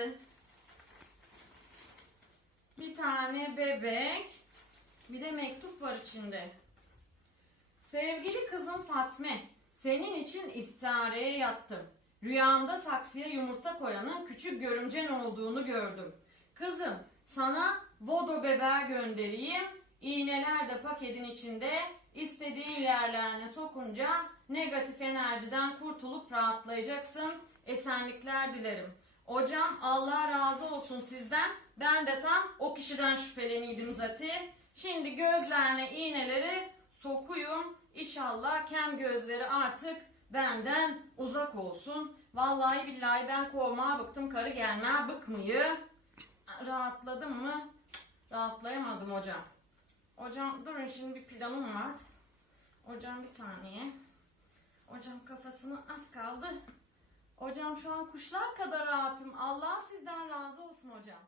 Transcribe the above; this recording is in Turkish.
geldin. Bir tane bebek. Bir de mektup var içinde. Sevgili kızım Fatme, senin için istihareye yattım. Rüyamda saksıya yumurta koyanın küçük görümcen olduğunu gördüm. Kızım, sana vodo beber göndereyim. İğneler de paketin içinde istediğin yerlerine sokunca negatif enerjiden kurtulup rahatlayacaksın. Esenlikler dilerim. Hocam Allah razı olsun sizden. Ben de tam o kişiden şüpheleniydim zaten. Şimdi gözlerine iğneleri sokuyum. İnşallah kem gözleri artık benden uzak olsun. Vallahi billahi ben kovmaya bıktım karı gelmeye bıkmayı. Rahatladım mı? Rahatlayamadım hocam. Hocam durun şimdi bir planım var. Hocam bir saniye. Hocam kafasını az kaldı. Hocam şu an kuşlar kadar rahatım. Allah sizden razı olsun hocam.